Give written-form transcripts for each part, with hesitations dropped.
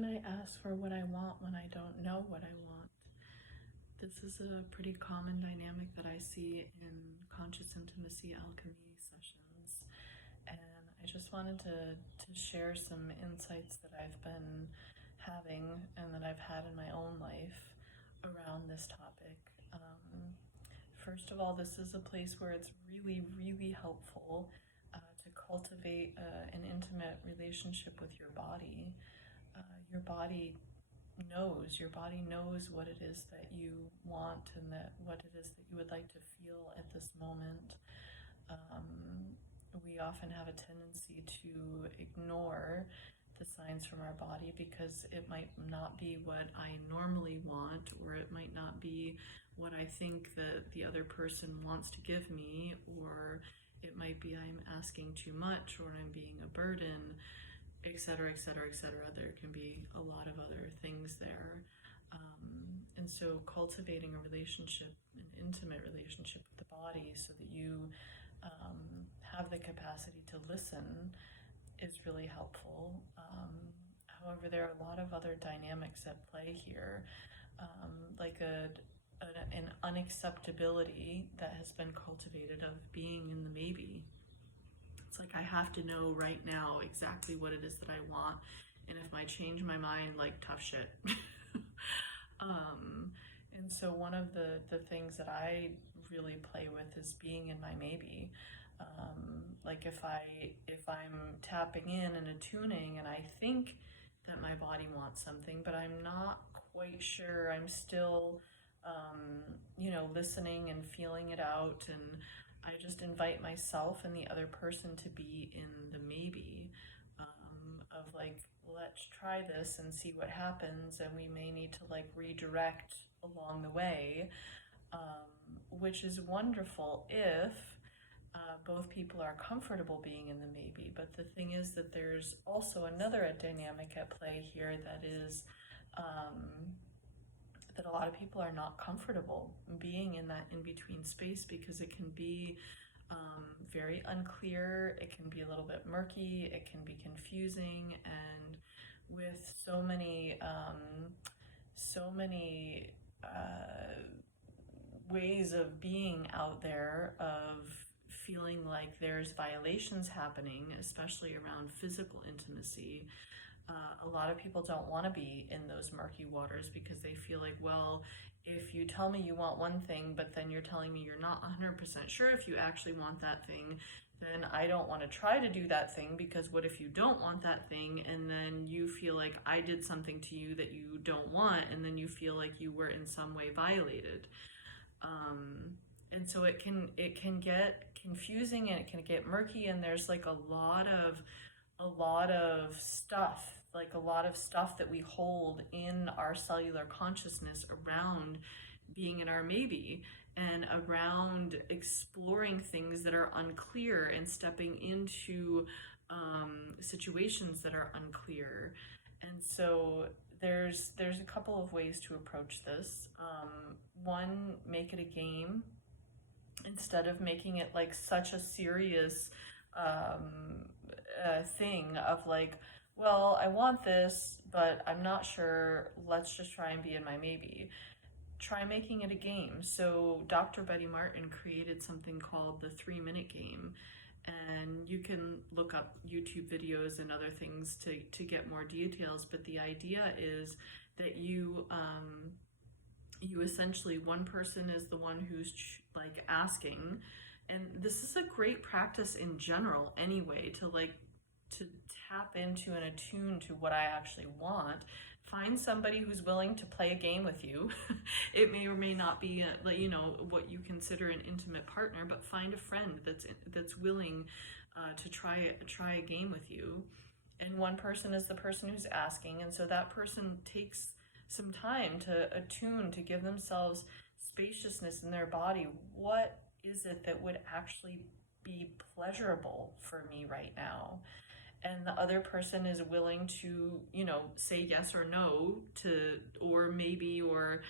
can I ask for what I want when I don't know what I want? This is a pretty common dynamic that I see in conscious intimacy alchemy sessions. And I just wanted to share some insights that I've been having and that I've had in my own life around this topic. First of all, this is a place where it's really, really helpful to cultivate an intimate relationship with your body. Your body knows what it is that you want and that what it is that you would like to feel at this moment. We often have a tendency to ignore the signs from our body because it might not be what I normally want, or it might not be what I think that the other person wants to give me, or it might be I'm asking too much, or I'm being a burden, etc., etc., etc. There can be a lot of other things there. And so cultivating a relationship, an intimate relationship with the body so that you have the capacity to listen is really helpful. However, there are a lot of other dynamics at play here, like an unacceptability that has been cultivated of being in the maybe. It's like I have to know right now exactly what it is that I want, and if I change my mind, like, tough shit. And so one of the things that I really play with is being in my maybe. Like if I'm tapping in and attuning and I think that my body wants something, but I'm not quite sure, I'm still listening and feeling it out, and I just invite myself and the other person to be in the maybe, of like, let's try this and see what happens, and we may need to like redirect along the way, which is wonderful if both people are comfortable being in the maybe. But the thing is that there's also another dynamic at play here that is that a lot of people are not comfortable being in that in-between space because it can be very unclear, it can be a little bit murky, it can be confusing, and with so many ways of being out there, of feeling like there's violations happening, especially around physical intimacy. A lot of people don't want to be in those murky waters because they feel like, well, if you tell me you want one thing, but then you're telling me you're not 100% sure if you actually want that thing, then I don't want to try to do that thing, because what if you don't want that thing and then you feel like I did something to you that you don't want, and then you feel like you were in some way violated. And so it can get confusing and it can get murky, and there's like a lot of stuff, like a lot of stuff that we hold in our cellular consciousness around being in our maybe, and around exploring things that are unclear and stepping into situations that are unclear. And so there's a couple of ways to approach this. One, make it a game instead of making it like such a serious thing of like, well, I want this, but I'm not sure, let's just try and be in my maybe. Try making it a game. So Dr. Betty Martin created something called the 3-minute game, and you can look up YouTube videos and other things to get more details, but the idea is that you essentially, one person is the one who's like asking, and this is a great practice in general anyway, to tap into and attune to what I actually want. Find somebody who's willing to play a game with you. It may or may not be what you consider an intimate partner, but find a friend that's willing to try a game with you. And one person is the person who's asking, and so that person takes some time to attune, to give themselves spaciousness in their body. What is it that would actually be pleasurable for me right now? And the other person is willing to, say yes or no to, or maybe, or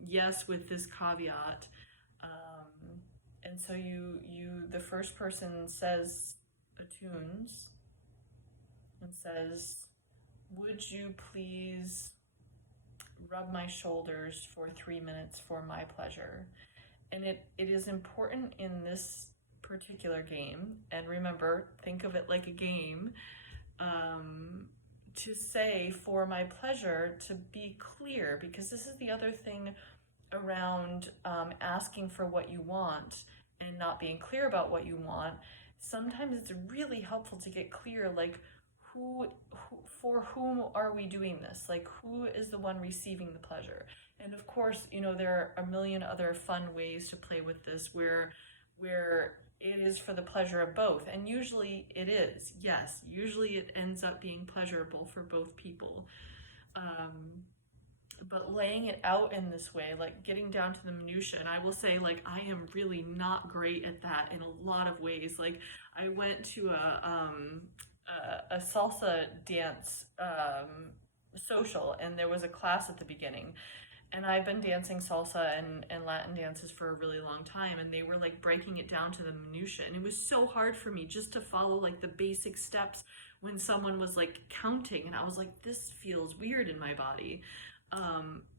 yes with this caveat. And so the first person attunes and says, would you please rub my shoulders for 3 minutes for my pleasure? And it is important in this particular game, and remember, think of it like a game, to say for my pleasure, to be clear, because this is the other thing around asking for what you want and not being clear about what you want. Sometimes it's really helpful to get clear, like who for whom are we doing this? Like, who is the one receiving the pleasure? And of course, there are a million other fun ways to play with this where it is for the pleasure of both. And usually it is, yes, usually it ends up being pleasurable for both people. But laying it out in this way, like getting down to the minutia, and I will say, like, I am really not great at that in a lot of ways. Like, I went to a salsa dance social, and there was a class at the beginning, and I've been dancing salsa and Latin dances for a really long time, and they were like breaking it down to the minutia, and it was so hard for me just to follow like the basic steps when someone was like counting, and I was like, this feels weird in my body.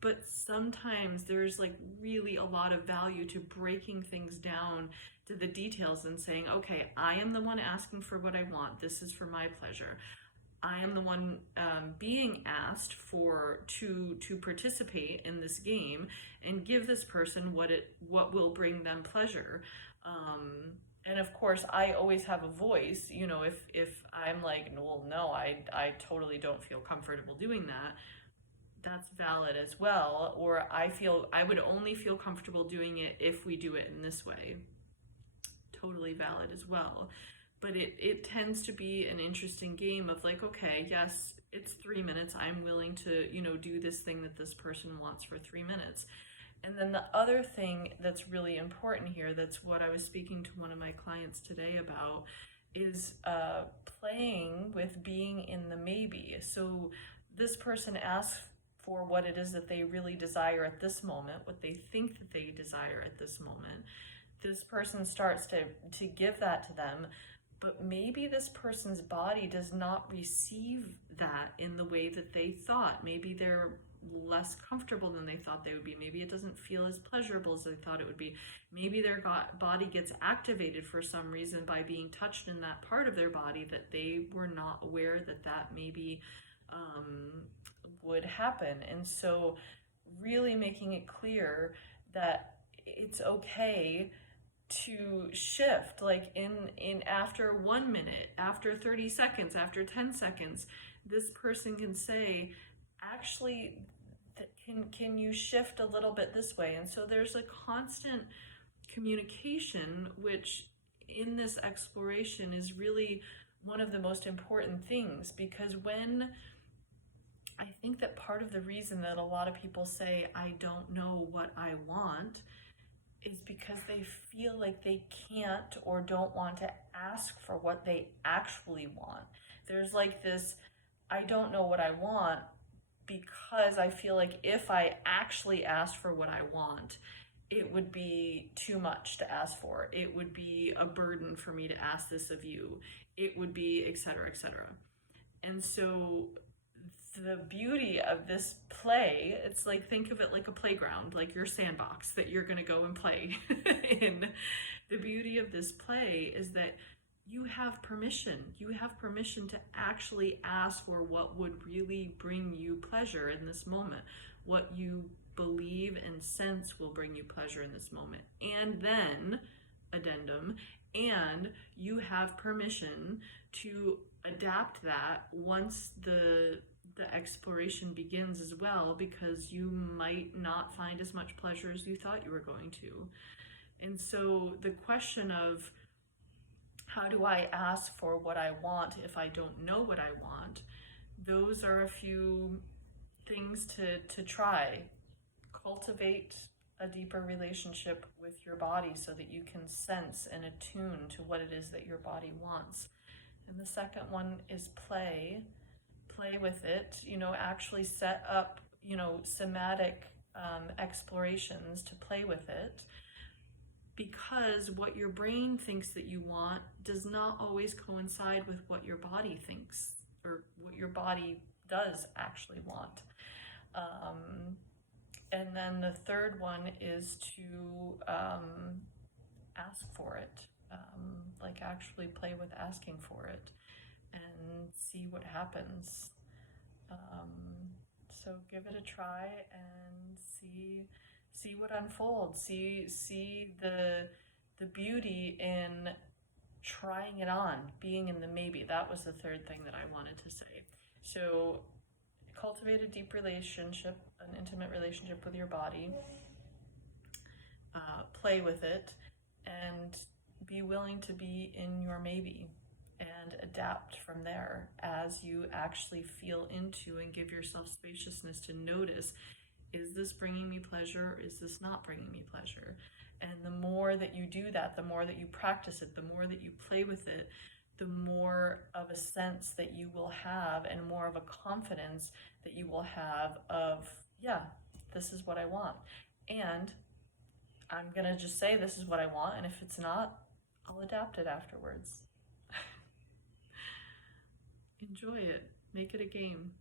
But sometimes there's like really a lot of value to breaking things down to the details and saying, okay, I am the one asking for what I want. This is for my pleasure. I am the one being asked to participate in this game and give this person what will bring them pleasure. And of course, I always have a voice. If I'm like, well, no, I totally don't feel comfortable doing that, that's valid as well. Or I would only feel comfortable doing it if we do it in this way. Totally valid as well. But it tends to be an interesting game of like, okay, yes, it's 3 minutes. I'm willing to, do this thing that this person wants for 3 minutes. And then the other thing that's really important here, that's what I was speaking to one of my clients today about, is playing with being in the maybe. So this person asks for what it is that they really desire at this moment, what they think that they desire at this moment. This person starts to give that to them, but maybe this person's body does not receive that in the way that they thought. Maybe they're less comfortable than they thought they would be. Maybe it doesn't feel as pleasurable as they thought it would be. Maybe their body gets activated for some reason by being touched in that part of their body that they were not aware that maybe would happen. And so really making it clear that it's okay to shift, like in after 1 minute, after 30 seconds, after 10 seconds, this person can say, actually, can you shift a little bit this way? And so there's a constant communication, which in this exploration is really one of the most important things, because when I think that part of the reason that a lot of people say, I don't know what I want, is because they feel like they can't or don't want to ask for what they actually want. There's like this, I don't know what I want, because I feel like if I actually asked for what I want, it would be too much to ask for. It would be a burden for me to ask this of you. It would be, et cetera, et cetera. And so the beauty of this play, it's like, think of it like a playground, like your sandbox that you're going to go and play in. The beauty of this play is that you have permission. You have permission to actually ask for what would really bring you pleasure in this moment, what you believe and sense will bring you pleasure in this moment. And then, addendum, and you have permission to adapt that once the exploration begins as well, because you might not find as much pleasure as you thought you were going to. And so the question of how do I ask for what I want if I don't know what I want, those are a few things to try. Cultivate a deeper relationship with your body so that you can sense and attune to what it is that your body wants. And the second one is play with it, actually set up, somatic explorations to play with it, because what your brain thinks that you want does not always coincide with what your body thinks or what your body does actually want. And then the third one is to ask for it, like actually play with asking for it and see what happens. So give it a try and see what unfolds. See the beauty in trying it on, being in the maybe. That was the third thing that I wanted to say. So cultivate a deep relationship, an intimate relationship with your body. Play with it and be willing to be in your maybe and adapt from there as you actually feel into and give yourself spaciousness to notice, is this bringing me pleasure or is this not bringing me pleasure? And the more that you do that, the more that you practice it, the more that you play with it, the more of a sense that you will have and more of a confidence that you will have of, yeah, this is what I want. And I'm going to just say this is what I want, and if it's not, I'll adapt it afterwards. Enjoy it. Make it a game.